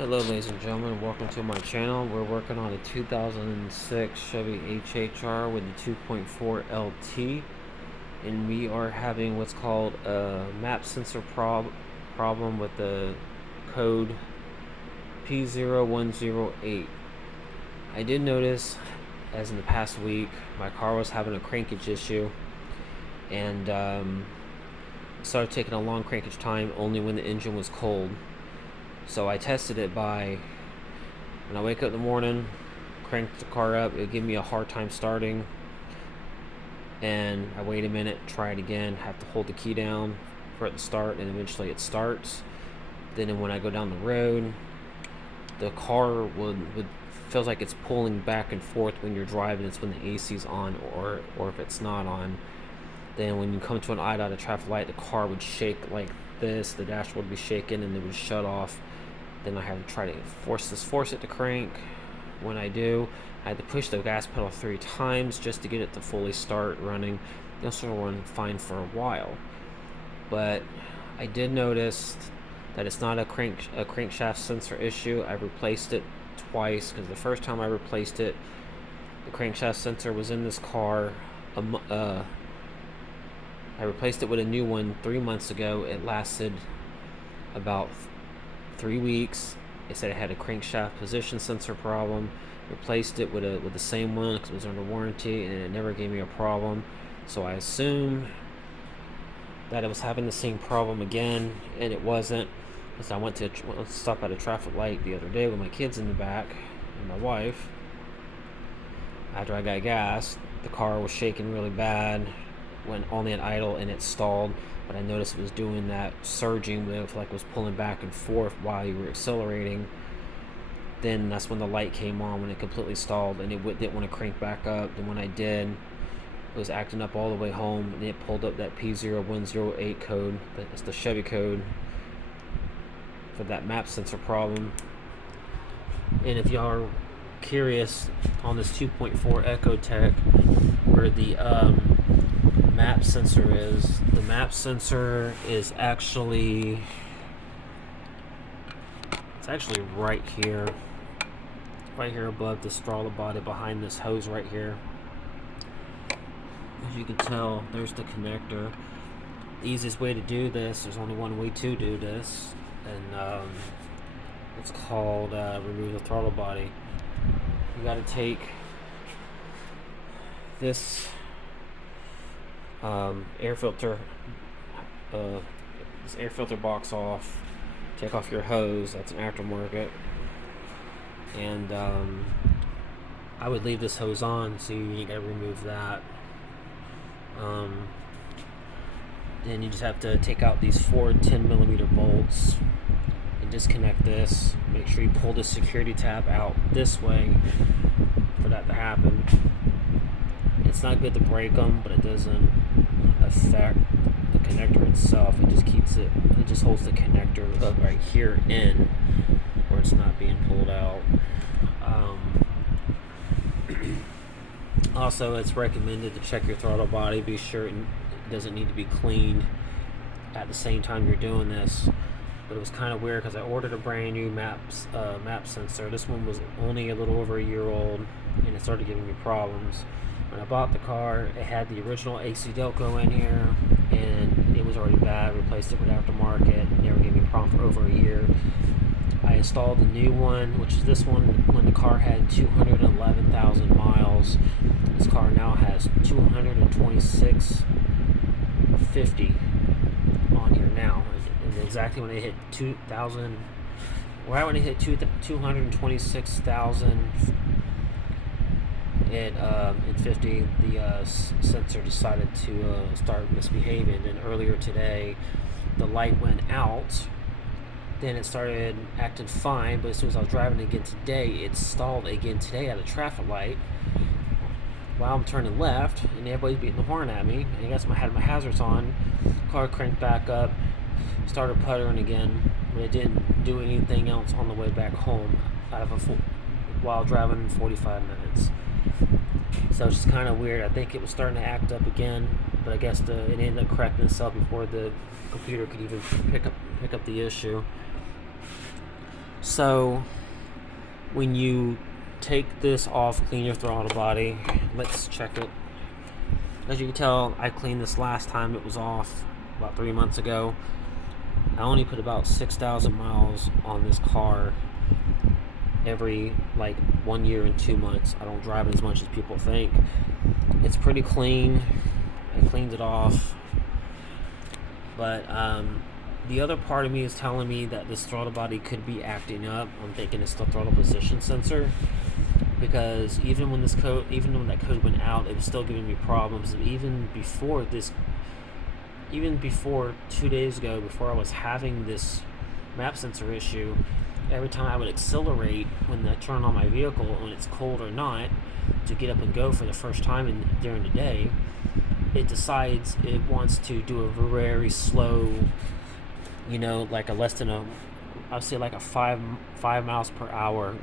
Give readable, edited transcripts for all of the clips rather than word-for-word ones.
Hello ladies and gentlemen, welcome to my channel. We're working on a 2006 Chevy HHR with the 2.4 LT, and we are having what's called a map sensor problem with the code P0108. I did notice, as in the past week, my car was having a crankage issue, and started taking a long crankage time only when the engine was cold. So I tested it by, when I wake up in the morning, crank the car up, it would give me a hard time starting, and I wait a minute, try it again, have to hold the key down for it to start, and eventually it starts. Then when I go down the road, the car would feels like it's pulling back and forth when you're driving. It's when the AC's on or if it's not on. Then when you come to an eye dot, a traffic light, the car would shake like this, the dashboard would be shaking and it would shut off. Then I have to try to force it to crank. When I do, I had to push the gas pedal 3 times just to get it to fully start running. This will run fine for a while, but I did notice that it's not a crankshaft sensor issue. I replaced it twice, because the first time I replaced it, the crankshaft sensor was in this car. I replaced it with a new one 3 months ago. It lasted about 3 weeks. It said it had a crankshaft position sensor problem. Replaced it with the same one because it was under warranty, and it never gave me a problem. So I assumed that it was having the same problem again, and it wasn't. So I went to stop at a traffic light the other day with my kids in the back and my wife. After I got gas, the car was shaking really bad, went only at idle, and it stalled. But I noticed it was doing that surging with, like, it was pulling back and forth while you were accelerating. Then that's when the light came on, when it completely stalled, and it didn't want to crank back up. Then when I did, it was acting up all the way home, and it pulled up that P0108 code. That's the Chevy code for that map sensor problem. And if y'all are curious, on this 2.4 EcoTech, where the map sensor is, the map sensor is actually, it's actually right here above the throttle body, behind this hose right here. As you can tell, there's the connector. The easiest way to do this, there's only one way to do this, and it's called remove the throttle body. You got to take this air filter box off, take off your hose. That's an aftermarket, and I would leave this hose on, so you gotta remove that. Then you just have to take out these 4 10mm bolts and disconnect this. Make sure you pull the security tab out this way for that to happen. It's not good to break them, but it doesn't affect the connector itself. It just holds the connector up right here in, where it's not being pulled out. Also, it's recommended to check your throttle body. Be sure it doesn't need to be cleaned at the same time you're doing this. But it was kind of weird, because I ordered a brand new map sensor. This one was only a little over a year old, and it started giving me problems. When I bought the car, it had the original AC Delco in here, and it was already bad. Replaced it with aftermarket. Never gave me a problem for over a year. I installed the new one, which is this one, when the car had 211,000 miles. This car now has 226,50 on here now. And exactly when it hit 2,000, right when it hit 226,000 in 50, the sensor decided to start misbehaving. And earlier today, the light went out. Then it started acting fine, but as soon as I was driving again today, it stalled again today at a traffic light while I'm turning left, and everybody's beating the horn at me. And I guess I had my hazards on. Car cranked back up, started puttering again, but it didn't do anything else on the way back home while driving 45 minutes. So it's just kind of weird. I think it was starting to act up again, but I guess it ended up correcting itself before the computer could even pick up the issue. So So when you take this off, clean your throttle body, let's check it. As you can tell, I cleaned this last time it was off about 3 months ago. I only put about 6,000 miles on this car every like 1 year and 2 months. I don't drive it as much as people think. It's pretty clean. I cleaned it off. But the other part of me is telling me that this throttle body could be acting up. I'm thinking it's the throttle position sensor, because even when that code went out, it was still giving me problems. And even before 2 days ago, before I was having this map sensor issue, every time I would accelerate when I turn on my vehicle, when it's cold or not, to get up and go for the first time during the day, it decides it wants to do a very slow, like a less than I would say like a 5 miles per hour.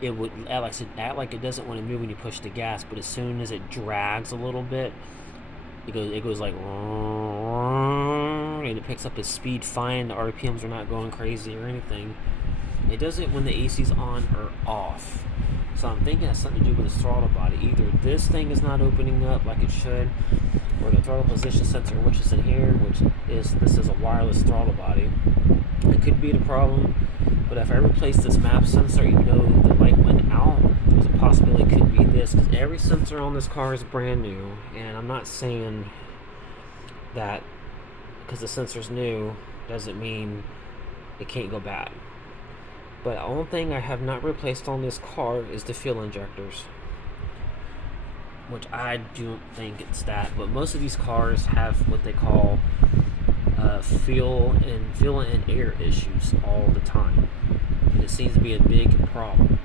It would act like it doesn't want to move when you push the gas, but as soon as it drags a little bit, it goes like, and it picks up its speed fine. The RPMs are not going crazy or anything. It does it when the AC's on or off. So I'm thinking it has something to do with the throttle body. Either this thing is not opening up like it should, or the throttle position sensor, which is in here, this is a wireless throttle body. It could be the problem, but if I replace this map sensor, even though the light went out, there's a possibility it could be this, because every sensor on this car is brand new. And I'm not saying that because the sensor's new doesn't mean it can't go bad. But the only thing I have not replaced on this car is the fuel injectors, which I don't think it's that. But most of these cars have what they call fuel and air issues all the time, and it seems to be a big problem.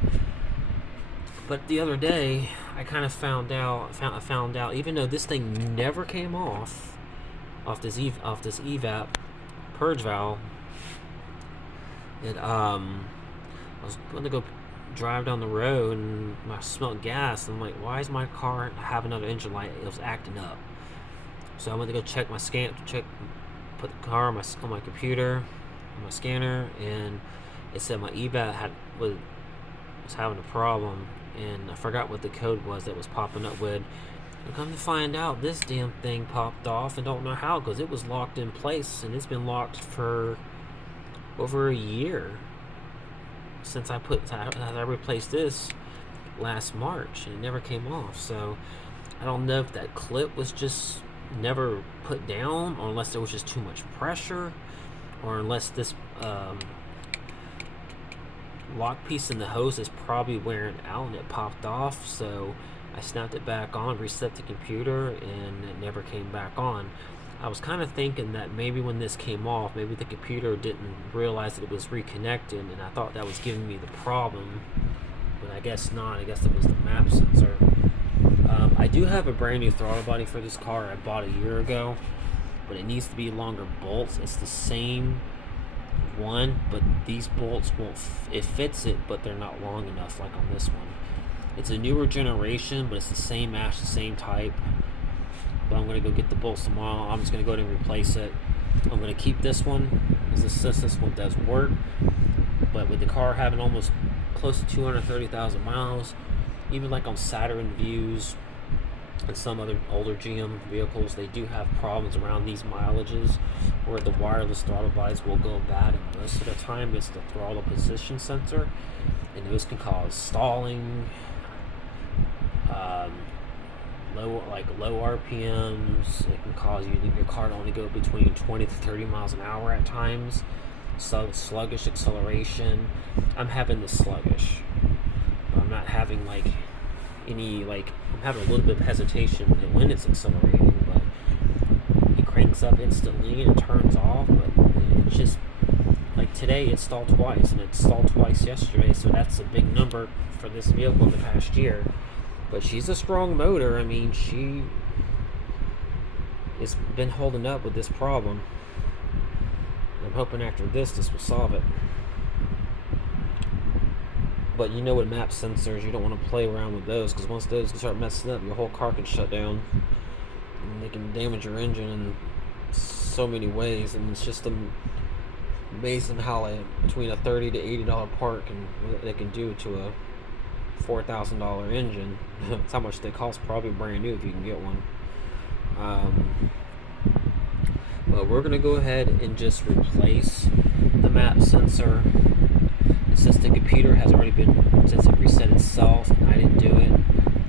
But the other day, I kind of found out, even though this thing never came off this evap purge valve, I was going to go drive down the road and I smelled gas. And I'm like, why is my car have another engine light? It was acting up. So I went to go check my put the car on my computer, on my scanner, and it said my evap was having a problem, and I forgot what the code was that was popping up with. And come to find out, this damn thing popped off, and don't know how, because it was locked in place, and it's been locked for over a year since I replaced this last March, and it never came off. So I don't know if that clip was just never put down, or unless there was just too much pressure, or unless this lock piece in the hose is probably wearing out and it popped off. So I snapped it back on, reset the computer, and it never came back on. I was kind of thinking that maybe when this came off, maybe the computer didn't realize that it was reconnected, and I thought that was giving me the problem, but I guess not. I guess it was the map sensor. I do have a brand new throttle body for this car I bought a year ago, but it needs to be longer bolts. It's the same one, but these bolts it fits it, but they're not long enough like on this one. It's a newer generation, but it's the same ash, the same type. But I'm going to go get the bolts tomorrow. I'm just going to go ahead and replace it. I'm going to keep this one, because this one does work. But with the car having almost close to 230,000 miles, even like on Saturn Views and some other older GM vehicles, they do have problems around these mileages where the wireless throttle bodies will go bad. And most of the time it's the throttle position sensor, and those can cause stalling, low RPMs. It can cause your car to only go between 20 to 30 miles an hour at times. So sluggish acceleration. I'm having the sluggish. I'm not having I'm having a little bit of hesitation when it's accelerating, but it cranks up instantly and it turns off. But it's just like today it stalled twice, and it stalled twice yesterday, so that's a big number for this vehicle in the past year. But she's a strong motor. I mean, she has been holding up with this problem. I'm hoping after this will solve it. But you know, with map sensors, you don't want to play around with those, because once those start messing up, your whole car can shut down, and they can damage your engine in so many ways. And it's just Based on how between a $30 to $80 part can what they can do to a $4,000 engine. That's how much they cost, probably brand new if you can get one. But we're gonna go ahead and just replace the map sensor. And since the computer has already been, since it reset itself and I didn't do it,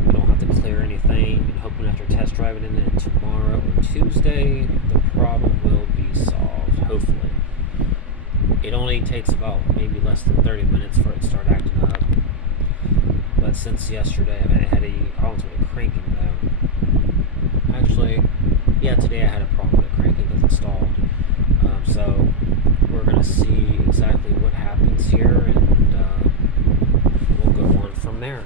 we don't have to clear anything. And hoping after test driving it tomorrow or Tuesday, the problem will be solved, hopefully. It only takes about maybe less than 30 minutes for it to start acting up. But since yesterday, I haven't had any problems with it cranking though. Actually, yeah, today I had a problem with it cranking because it stalled. So we're going to see exactly what happens here, and we'll go on from there.